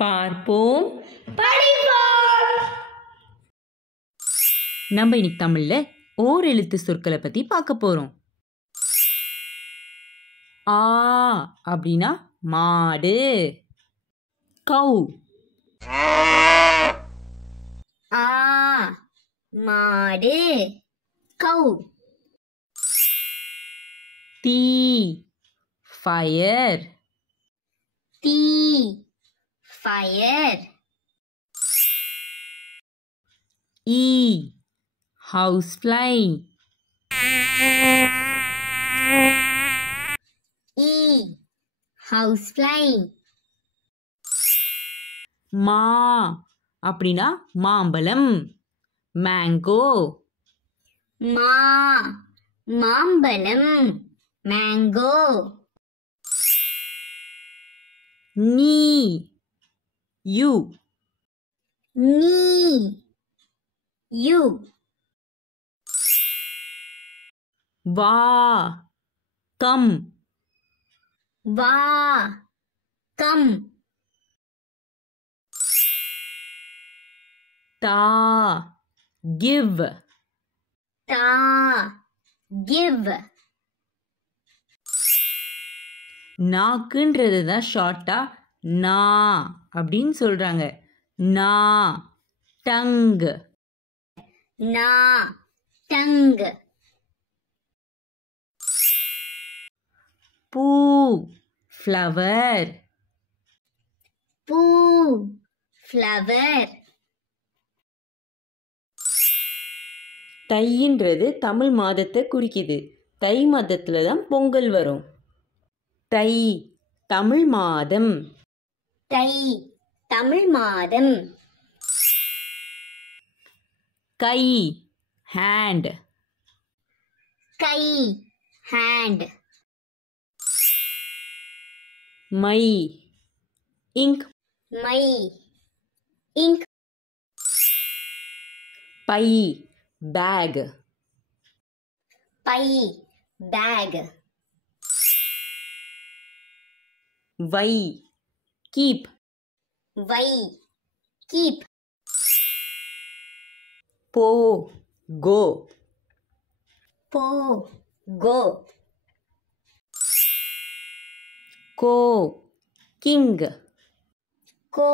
பார்ப்போம் படிப்போம். நம்ம இன்னைக்கு தமிழ்ல ஓர் எழுத்து சொற்களை பத்தி பார்க்க போறோம். ஆ அப்படின்னா மாடு. கௌ. ஆ மாடு கௌ. தீ ஃபயர். தீ ஃபயர். ஈ ஹவுஸ் ஃப்ளை. ஈ ஹவுஸ் ஃப்ளை. மா அப்படின்னா மாம்பழம். மேங்கோ. மா மாம்பழம் மேங்கோ. நீ யூ. நீ யூ. வா கம். வா கம். தா கிவ். தா கிவ். நாக்குன்றது தான் ஷார்ட்டா நா அப்படின்னு சொல்றாங்க. நா டங். நா டங். பூ ஃப்ளவர். பூ ஃப்ளவர். தைன்றது தமிழ் மாதத்தை குறிக்குது. தை மாதத்துல தான் பொங்கல் வரும். தை தமிழ் மாதம். தை தமிழ் மாதம். கை ஹேண்ட். கை ஹேண்ட். மை இங்க். மை இங்க். பை பேக். பை பேக். வை கீப். வை கீப். போ கோ. போ கோ. கோ கிங். கோ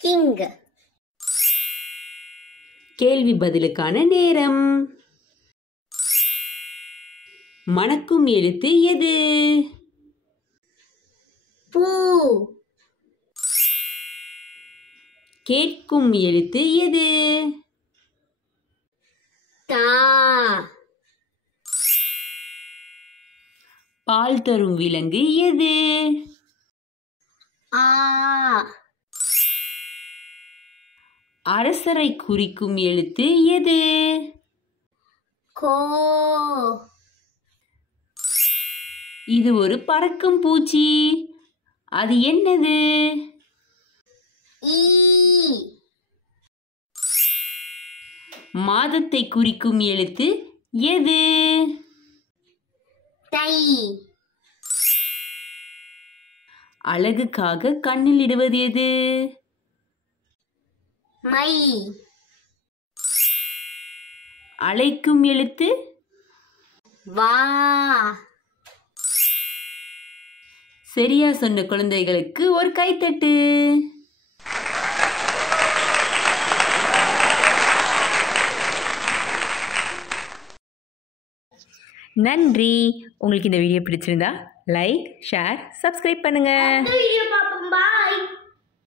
கிங். கேள்வி பதிலுக்கான நேரம். மணக்கும் எழுத்து எது? பூ. கேட்கும் எழுத்து எது? தா. பால் தரும் விலங்கு எது? ஆ. அரசரை குறிக்கும் எழுத்து எது? கோ. இது ஒரு பறக்கும் பூச்சி. அது என்னது? ஈ. மாதத்தை குறிக்கும் எழுத்து எது? தை. அழகுக்காக கண்ணில் இடுவது எது? மை. அழைக்கும் எழுத்து? வா. சரியா சொன்ன குழந்தைகளுக்கு ஒரு கைத்தட்டு. நன்றி. உங்களுக்கு இந்த வீடியோ பிடிச்சிருந்தா லைக், ஷேர், சப்ஸ்கிரைப் பண்ணுங்க. வீடியோ பாப்போம். பாய்.